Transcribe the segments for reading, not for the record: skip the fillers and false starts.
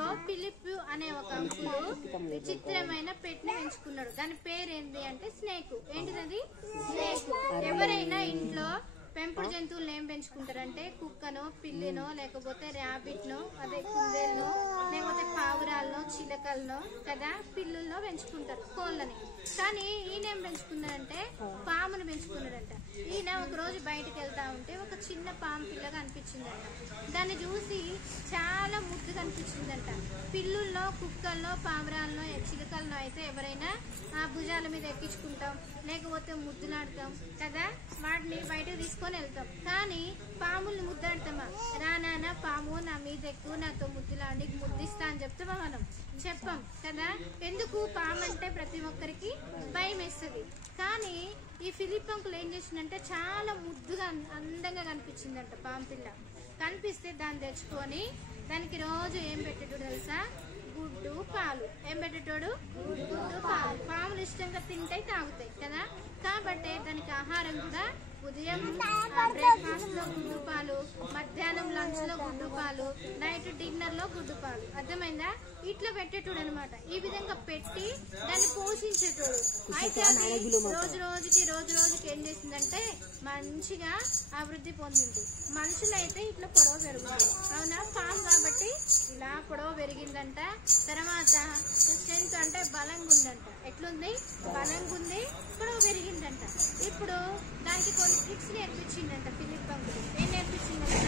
ఇంట్లో ఫిలిప్ అనే ఒక అంకులు విచిత్రమైన పెట్ని పెంచుకున్నాడు. దాని పేరు ఏంటి అంటే స్నేక్. ఏంటిది? స్నేక్. ఎవరైనా ఇంట్లో పెంపుడు జంతువులను ఏం పెంచుకుంటారంటే కుక్కనో, పిల్లినో, లేకపోతే ర్యాబిట్నో, అదే కుందేళ్ళనో, లేకపోతే పావురాలను, చిలకలను కదా, పిల్లుల్లో పెంచుకుంటారు, కోళ్ళని. కానీ ఈయన ఏం పెంచుకున్నాడంటే పామును పెంచుకున్నాడంట. ఈయన ఒక రోజు బయటకు వెళ్తా ఉంటే ఒక చిన్న పాము పిల్లగా అనిపించిందంట. దాన్ని చూసి చాలా ముద్దుగా అనిపించిందంట. పిల్లుల్లో, కుక్కల్లో, పావురాలను, చిలకలను అయితే ఎవరైనా ఆ భుజాల మీద ఎక్కించుకుంటాం, లేకపోతే ముద్దులాడతాం కదా, వాటిని బయటకు తీసుకొని వెళ్తాం. కానీ పాముల్ని ముద్దాడతామా? రానా పాము నా మీద ఎక్కువ, నాతో ముద్దులాడి ముద్దిస్తా అని చెప్తామా? మనం చెప్పాం కదా. ఎందుకు? పాము అంటే ప్రతి ఒక్కరికి భయం వేస్తుంది. కానీ ఈ ఫిలిప్ అంకుల్ ఏం చేసిందంటే చాలా ముద్దుగా అందంగా కనిపించిందంట పాము పిల్ల. కనిపిస్తే దాన్ని తెచ్చుకొని దానికి రోజు ఏం పెట్టేటోడు తెలుసా? గుడ్డు, పాలు. ఏం పెట్టేటోడు? గుడ్డు, పాలు. పాములు ఇష్టంగా తింటాయి, తాగుతాయి కదా. కాబట్టి దానికి ఆహారం కూడా ఉదయం బ్రేక్ఫాస్ట్ లో గుడ్డు పాలు, మధ్యాహ్నం లంచ్ లో గుడ్డు పాలు, నైట్ డిన్నర్ లో గుడ్డు పాలు. అర్థమైందా? ఇట్లా పెట్టేటోడు అనమాట. ఈ విధంగా పెట్టి దాన్ని పోషించేటోడు. అయితే రోజు రోజుకి ఏం చేసిందంటే మంచిగా అభివృద్ధి పొందింది. మనుషులైతే ఇట్లా పొడవ పెరుగుతుంది. అవునా? పాము కాబట్టి ఇలా పొడవ పెరిగిందంట. తర్వాత స్ట్రెంత్ అంటే బలంగా ఉందంట. ఎట్లుంది? బలంగా ఉంది, పొడవ పెరిగిందంట. ఇప్పుడు దానికి కొన్ని ట్రిక్స్ నేర్పించిందంట ఫిలిప్ అంకుల్. ఏం నేర్పించిందంట?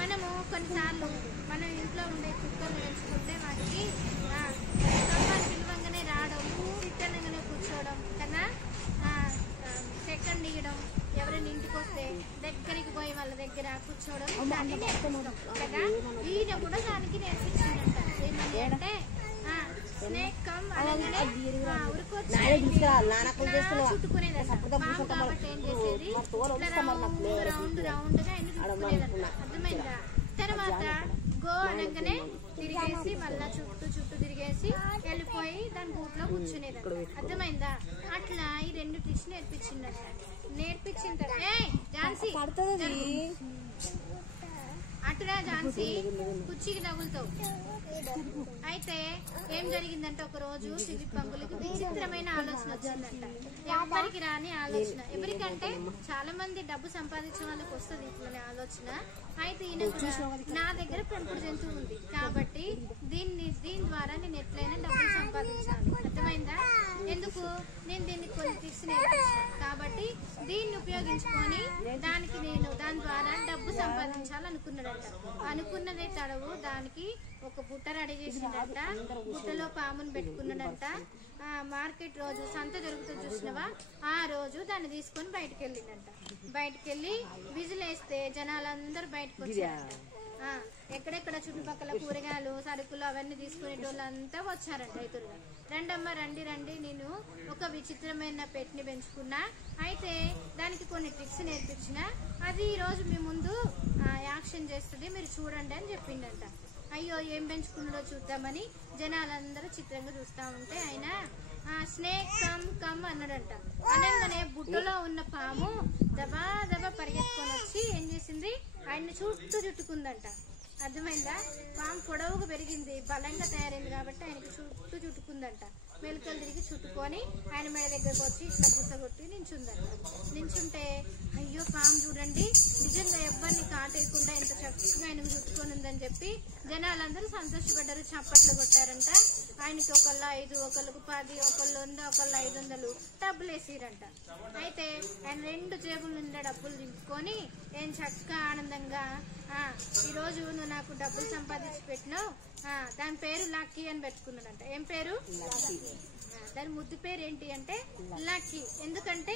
మనము కొన్నిసార్లు మనం ఇంట్లో ఉండే కుక్కలు పెంచుకుంటే వాటికి పిలవంగానే రావడం, తిట్టనంగానే కూర్చోవడం కదా, సెకండ్ ఇవ్వడం, ఎవరైనా ఇంటికి వస్తే దగ్గరికి పోయి వాళ్ళ దగ్గర కూర్చోవడం, దాన్ని నేర్పిస్తాం కదా. ఈయన కూడా దానికి నేర్పించిందంట. ఏమని అంటే స్నేక్ కమ్ అనగానే చుట్టుకునేదంట. పాము కాబట్టి ఏం చేసేది? రౌండ్ గా ఎన్ని చుట్టుకునేదంట. అర్థమైందా? తర్వాత గో అనగానే తిరిగేసి మళ్ళా చుట్టూ తిరిగేసి వెళ్ళిపోయి దాని గూట్లో కూర్చునేదంట. అర్థమైందా? అట్లా ఈ రెండు ట్రిక్స్ నేర్పించిందంట. నేర్పించిన ఝాన్సీ అటురా, ఝాన్సీ కుర్చీకి తగులుతావు. అయితే ఏం జరిగిందంటే ఒక రోజు ఫిలిప్ అంకుల్కి విచిత్రమైన ఆలోచన వచ్చిందంట. ఎవరికి రాని ఆలోచన. ఎవరికంటే చాలా మంది డబ్బు సంపాదించిన వాళ్ళకి వస్తుంది ఇట్లనే ఆలోచన. అయితే ఈయన నా దగ్గర పెంపుడు జంతువు ఉంది కాబట్టి దీని ద్వారా నేను ఎట్లయినా డబ్బులు సంపాదించాలి. అర్థమైందా? ఎందుకు? నేను దీన్ని కొన్ని ట్రిక్స్ నేర్పించాను కాబట్టి దీన్ని ఉపయోగించుకొని దాని ద్వారా డబ్బు సంపాదించాలనుకున్నాడంట. అనుకున్నదే తడవు దానికి ఒక బుట్ట రెడీ చేసిందంట. బుట్టలో పామును పెట్టుకున్నాడంట. మార్కెట్ రోజు సంత జరుగుతుంది చూసినవా, ఆ రోజు దాన్ని తీసుకొని బయటకు వెళ్ళిందంట. బయటకు వెళ్ళి విజిల్ వేస్తే జనాలందరూ బయటకు వచ్చారంట. ఎక్కడెక్కడ చుట్టుపక్కల కూరగాయలు, సరుకులు అవన్నీ తీసుకునేటోళ్ళంతా వచ్చారంట. రైతులుగా రండమ్మా, రండి, నేను ఒక విచిత్రమైన పెట్ని పెంచుకున్నా. అయితే దానికి కొన్ని ట్రిక్స్ నేర్పించిన, అది ఈరోజు మీ ముందు యాక్షన్ చేస్తుంది, మీరు చూడండి అని చెప్పిండంట. అయ్యో ఏం పెంచుకున్నాడో చూద్దామని జనాలందరూ చిత్రంగా చూస్తా ఉంటే ఆయన స్నేక్ కమ్ అన్నాడంట. అనగానే బుట్టలో ఉన్న పాము దబా పరిగెత్తుకొని వచ్చి ఏం చేసింది? ఆయన్ని చుట్టుకుందంట. అర్థమైందా? పాము పొడవుగా పెరిగింది, బలంగా తయారైంది కాబట్టి ఆయనకి చుట్టుకుందంట. మెలకలు తిరిగి చుట్టుకొని ఆయన మెడ దగ్గరకు వచ్చి ఇట్లా బుసగొట్టి నించుందంట. నించుంటే అయ్యో పాము చూడండి నిజంగా ఎవరిని కాటేయకుండా ఎంత చక్కగా ఆయనకు చుట్టుకొని ఉందని చెప్పి జనాలందరూ సంతోషపడ్డారు, చప్పట్లు కొట్టారంట. ఆయనకి ఒకళ్ళు 5, ఒకళ్ళకు 10, ఒకళ్ళు 100, ఒకళ్ళు 500 డబ్బులు వేసిరంట. అయితే ఆయన 2 జేబుల నిండా డబ్బులు దింపుకొని ఏం చక్కగా ఆనందంగా ఈరోజు నువ్వు నాకు డబ్బులు సంపాదించి పెట్టినావు, దాని పేరు లక్కీ అని పెట్టుకున్నాడంట. ఏం పేరు? దాని ముద్దు పేరు ఏంటి అంటే లక్కీ. ఎందుకంటే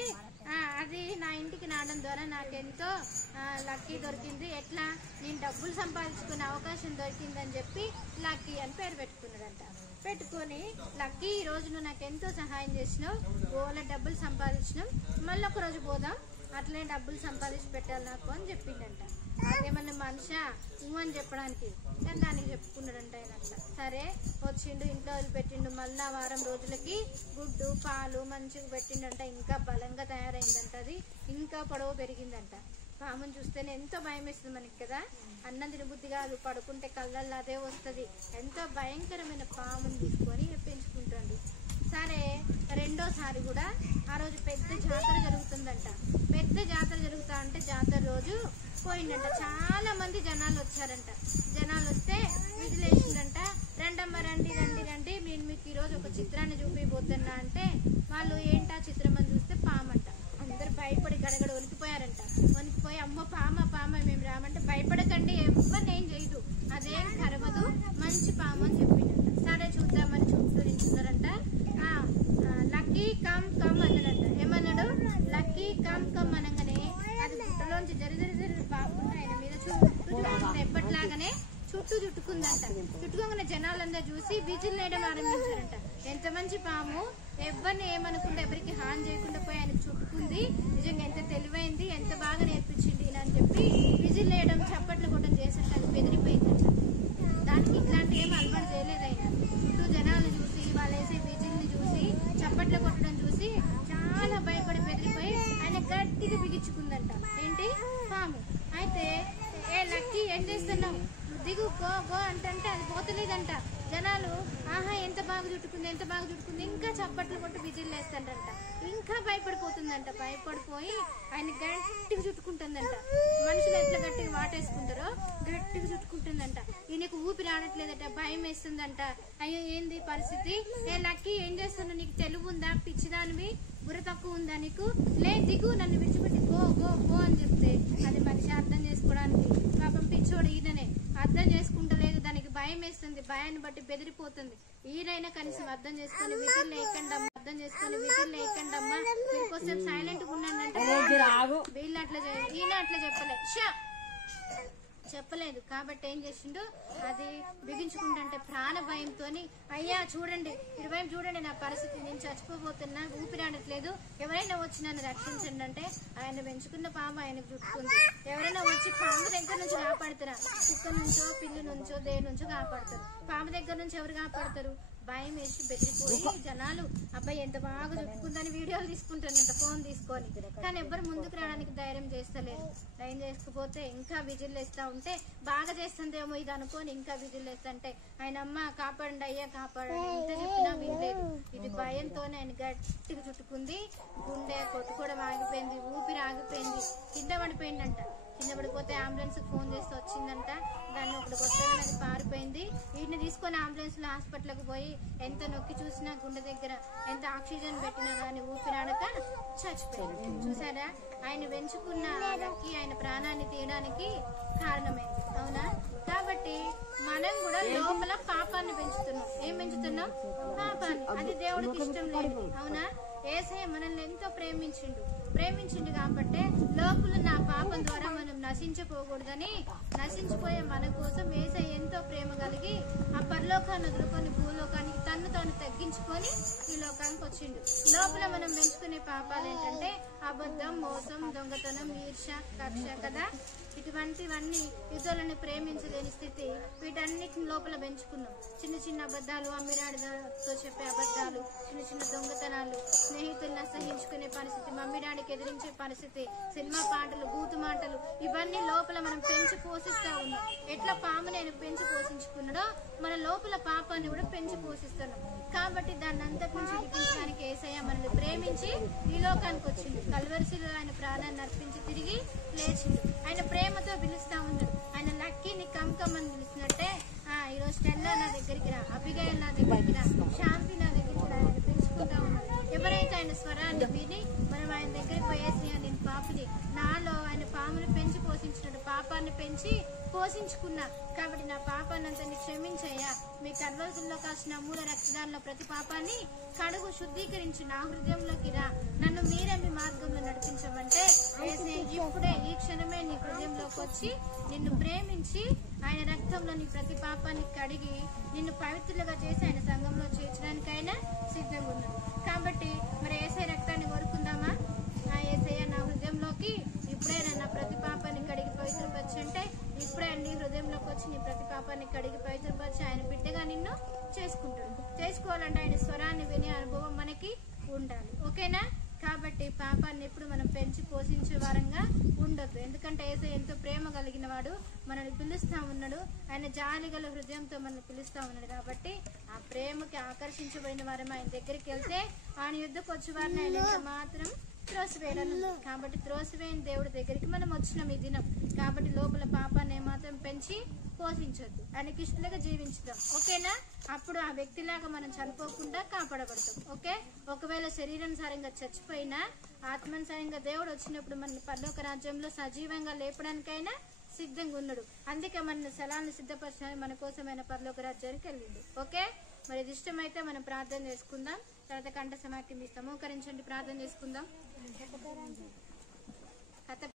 అది నా ఇంటికి రావడం ద్వారా నాకెంతో లక్కీ దొరికింది. ఎట్లా? నేను డబ్బులు సంపాదించుకునే అవకాశం దొరికిందని చెప్పి లక్కీ అని పేరు పెట్టుకున్నాడంట. పెట్టుకొని లక్కీ ఈ రోజు నువ్వు నాకు ఎంతో సహాయం చేసినావు, ఓలా డబ్బులు సంపాదించినావు, మళ్ళీ ఒక రోజు పోదాం, అట్లనే డబ్బులు సంపాదించి పెట్టాలి నాకు అని చెప్పిండంట. అదేమన్నా మనిషా అని చెప్పడానికి, కానీ దానికి చెప్పుకున్నాడంట ఆయన. అట్లా సరే వచ్చిండు, ఇంట్లో వదిలిపెట్టిండు. మళ్ళా వారం రోజులకి గుడ్డు, పాలు మంచిగా పెట్టిండంట. ఇంకా బలంగా తయారైందంట. అది ఇంకా పొడవు పెరిగిందంట. పాముని చూస్తేనే ఎంతో భయం వేస్తుంది మనకి కదా. అన్నం తినబుద్ధి కాదు, పడుకుంటే కళ్ళల్లో అదే వస్తుంది. ఎంతో భయంకరమైన పాముని తీసుకొని పెంచుకుంటాడు. సరే రెండోసారి కూడా ఆ రోజు పెద్ద జాతర జరుగుతుందంట. పెద్ద జాతర జరుగుతా అంటే జాతర రోజు పోయిందంట. చాలా మంది జనాలు వచ్చారంట. జనాలు వస్తే విజిలేసిందంట, రండమ్మ రండి రండి రండి, నేను మీకు ఈరోజు ఒక చిత్రాన్ని చూపిపోతున్నా అంటే వాళ్ళు ఏంటా చిత్రం అని చూస్తే పామంట. అందరు భయపడి గడగడ వణికిపోయారంట. వణికిపోయి అమ్మ పామ పామ మేము రామంటే భయపడకండి, ఎవరిని ఏం చేయదు, అదేం కరవదు, మంచి పాము అని చెప్పిందంట. సరే చూద్దామని చుట్టూ నించున్నారంట. లక్కీ కమ్ కమ్ అన్నాడంట. ఏమన్నాడు? లక్కీ కమ్ కమ్ అనగానే అది గుట్టలోంచి జరి జరి జరి పాము ఆయన మీద చుట్టూ ఎప్పటిలాగానే చుట్టూ చుట్టుకుందంట. చుట్టుకోగానే జనాలందరూ చూసి విజిల్ వేయడం ఆరంభించారంట. ఎంత మంచి పాము, ఎవరిని ఏమనుకుంటే ఎవరికి హాని చేయకుండా పోయి ఆయన చుట్టుకుంది, నిజంగా ఎంత తెలివైంది, ఎంత బాగా నేర్పించింది అని చెప్పి విజిల్ వేయడం చప్పట్లు కొట్టడం చేసంట. అది బెదిరిపోయిందంట. దానికి ఇట్లాంటి ఏం అలవాటు చేయలేదు ఆయన. చుట్టూ జనాలు చూసి వాళ్ళు వేసే విజిల్ని చూసి చప్పట్లు కొట్టడం చూసి చాలా భయపడి బెదిరిపోయి ఆయన గట్టిగా బిగించుకుందంట. ఏంటి? పాము. అయితే ఏ లక్కీ ఏం చేస్తున్నావు, దిగు గో గో అంటే అది పోతలేదంట. జనాలు ఆహా ఎంత బాగా చుట్టుకుంది, ఎంత బాగా చుట్టుకుంది, ఇంకా చప్పట్లు కొట్టి విజిల్ వేస్తాడంట. ఇంకా భయపడిపోతుందంట. భయపడిపోయి ఆయన గట్టిగా చుట్టుకుంటుందంట. మనుషులు ఎట్లా గట్టిగా వాటేసుకుంటారో గట్టిగా చుట్టుకుంటుందంట. ఈయనకు ఊపిరి ఆడట్లేదట, భయం వేస్తుందంట. అయ్యో ఏంది పరిస్థితి, ఏ లక్కీ ఏం చేస్తున్నావు, నీకు తెలుగు ఉందా, పిచ్చిదానివి, బుర్ర తక్కువ ఉందా నీకు, లే దిగు, నన్ను విడిచిపెట్టి గో గో గో అని చెప్తే అది మనిషి అర్థం చేసుకోవడానికి పాపం పిచ్చోడు ఈయననే అర్థం చేసుకుంటలేదు. దానికి భయం వేస్తుంది, భయాన్ని బట్టి బెదిరిపోతుంది. ఈయనైనా కనీసం అర్థం చేసుకుని విజిల్ లేకండమ్మా, అర్థం చేసుకుని విజిల్ లేకండమ్మా, మీరు కొంచెం సైలెంట్ గా ఉన్నానంటే వీళ్ళు అట్లా ఈయన అట్లా చెప్పలేదు. కాబట్టి ఏం చేసిండు, అది బిగించుకుంటే ప్రాణ భయంతో అయ్యా చూడండి, ఇరువైపు చూడండి నా పరిస్థితి, నేను చచ్చిపోబోతున్నా, ఊపిరాడట్లేదు, ఎవరైనా వచ్చి నన్ను రక్షించండి అంటే ఆయన పెంచుకున్న పాము ఆయనకు చుట్టుకుంది. ఎవరైనా వచ్చి పాము దగ్గర నుంచి కాపాడుతారా? కుక్క నుంచో పిల్లి నుంచో దేని నుంచో కాపాడతారు. పాము దగ్గర నుంచి ఎవరు కాపాడతారు? భయం వేసి బెదిరిపోయి జనాలు అబ్బాయి ఎంత బాగా చుట్టుకుందని వీడియోలు తీసుకుంటారంట ఫోన్ తీసుకొని. కానీ ఎవ్వరు ముందుకు రావడానికి ధైర్యం చేస్తలేరు. ధైర్యం చేసుకుపోతే ఇంకా విజిల్ వేస్తా ఉంటే బాగా చేస్తుందేమో ఇది అనుకోని ఇంకా విజిల్ వేస్తుంటే ఆయన అమ్మ కాపాడండి అయ్యా కాపాడండి ఎంత చెప్పినా వినలేదు. ఇది భయంతోనే ఆయన గట్టిగా చుట్టుకుంది. గుండె కొట్టుకోవడం ఆగిపోయింది, ఊపిరి ఆగిపోయింది, కింద పడిపోయిందంట. కింద పడిపోతే అంబులెన్స్ ఫోన్ చేస్తే వచ్చిందంట. దాన్ని ఒకటి కొత్తగా అది పారిపోయింది. వీటిని తీసుకొని అంబులెన్స్ లో హాస్పిటల్కి పోయి ఎంత నొక్కి చూసినా గుండె దగ్గర ఎంత ఆక్సిజన్ పెట్టినా గానీ ఊపిరాడక చచ్చిపోయింది. చూసారా, ఆయన పెంచుకున్న లక్కీ ఆయన ప్రాణాన్ని తీయడానికి కారణమైంది. అవునా? కాబట్టి మనం కూడా లోపల పాపాన్ని పెంచుతున్నాం. ఏం పెంచుతున్నాం? పాపాన్ని. అది దేవుడికి ఇష్టం లేదు. అవునా? యేసయ్య మనల్ని ఎంతో ప్రేమించిండు కాబట్టి లోపల నా పాపం ద్వారా మనం నశించిపోకూడదని నశించిపోయే మన కోసం యేసయ్య ఎంతో ప్రేమ కలిగి ఆ పరలోకాన్ని వదులుకొని భూలోకానికి తన్ను తాను తగ్గించుకొని ఈ లోకానికి వచ్చిండు. లోపల మనం పెంచుకునే పాపాలు ఏంటంటే అబద్ధం, మోసం, దొంగతనం, ఈర్ష, కక్ష కదా. ఇటువంటివన్నీ ఇతరులను ప్రేమించలేని స్థితి, వీటన్నిటిని లోపల పెంచుకున్నాం. చిన్న చిన్న అబద్ధాలు, అమ్మిడాడితో చెప్పే అబద్ధాలు, చిన్న చిన్న దొంగతనాలు, స్నేహితులను అసహించుకునే పరిస్థితి, మమ్మిడాడికి ఎదిరించే పరిస్థితి, సినిమా పాటలు, బూతు మాటలు, ఇవన్నీ లోపల మనం పెంచి పోషిస్తా ఉన్నాం. ఎట్లా పాముని ఆయన పెంచి పోషించుకున్నాడో మన లోపల పాపాన్ని కూడా పెంచి పోషిస్తున్నాం. కాబట్టి దాన్ని అంతకు నుంచి విడిపించడానికి యేసయ్య మనల్ని ప్రేమించి ఈ లోకానికి వచ్చింది. కల్వరిశిలో ఆయన ప్రాణాన్ని అర్పించి తిరిగి లేచిండు. ఆయన ప్రేమతో పిలుస్తా ఉన్నాడు. ఆయన లక్కీని కమ్ అని పిలుస్తున్నట్టే ఈరోజు స్టెల్లా నా దగ్గరికి రా, అబిగైల్ నా దగ్గరికి రా, శాంతి నా దగ్గరికి రా, ఆయన పిలుచుకుంటా ఉన్నాడు. ఎవరైతే ఆయన స్వరాన్ని విని మనం ఆయన దగ్గరికి పోయేసి నేను పాపిని, నాలో ఆయన పాముని పెంచి పోషించినట్టు పాపాన్ని పెంచి పోషించుకున్నా కాబట్టి నా పాపాన్ని అంతా క్షమించయ్యా, మీ కల్వరిశిలో కాసిన మూల రక్తదానంలో ప్రతి పాపాన్ని కడుగు శుద్ధీకరించి నా హృదయంలోకి రా, నన్ను మీరే మీ మార్గంలో నడిపించమంటే ఇప్పుడే ఈ క్షణమే నీ హృదయంలోకి వచ్చి నిన్ను ప్రేమించి ఆయన రక్తంలో నీ ప్రతి పాపాన్ని కడిగి నిన్ను పవిత్రులుగా చేసి ఆయన సంఘంలో చేర్చడానికైనా సిద్ధంగా ఉన్నాడు. కాబట్టి మరి యేసయ్య రక్తాన్ని కోరుకుందామా? యేసయ్య నా హృదయంలోకి ఇప్పుడే నా ప్రతి పాపాన్ని కడిగి పవిత్రపరిచి అంటే ఇప్పుడే నీ హృదయంలోకి వచ్చి నీ ప్రతి పాపాన్ని కడిగి పవిత్రపరిచి ఆయన బిడ్డగా నిన్ను చేసుకుంటాడు. చేసుకోవాలంటే ఆయన స్వరాన్ని వినే అనుభవం మనకి ఉండాలి. ఓకేనా? కాబట్టి పాపాన్ని ఎప్పుడు మనం పెంచి పోషించే వారంగా ఉండొద్దు. ఎందుకంటే యేసయ్య ఎంతో ప్రేమ కలిగిన వాడు, మనల్ని పిలుస్తా ఉన్నాడు. ఆయన జాలి గల హృదయంతో మనల్ని పిలుస్తా ఉన్నాడు. కాబట్టి ఆ ప్రేమకి ఆకర్షించబడిన వారం ఆయన దగ్గరికి వెళ్తే ఆయన యుద్ధకు వచ్చే వారిని ఆయన మాత్రం త్రోసివేయడను. కాబట్టి త్రోసివేయని దేవుడి దగ్గరికి మనం వచ్చినాం ఈ దినం. కాబట్టి లోపల పాపాన్ని ఏమాత్రం పెంచి పోషించొద్దు, ఆయనకి ఇష్టంగా జీవించుదాం. ఓకేనా? అప్పుడు ఆ వ్యక్తిలాగా మనం చనిపోకుండా కాపాడబడతాం. ఓకే? ఒకవేళ శరీరానుసారంగా చచ్చిపోయినా ఆత్మానుసారంగా దేవుడు వచ్చినప్పుడు మన పరలోక రాజ్యంలో సజీవంగా లేపడానికైనా సిద్ధంగా ఉన్నాడు. అందుకే మన స్థలాన్ని సిద్ధపరచడానికి మన కోసమైన పరలోక రాజ్యానికి వెళ్ళింది. ఓకే? మరి ఇది ఇష్టమైతే మనం ప్రార్థన చేసుకుందాం. తర్వాత కంఠ సమాఖ్యం ఇస్తాము. మోకరించండి, ప్రార్థన చేసుకుందాం.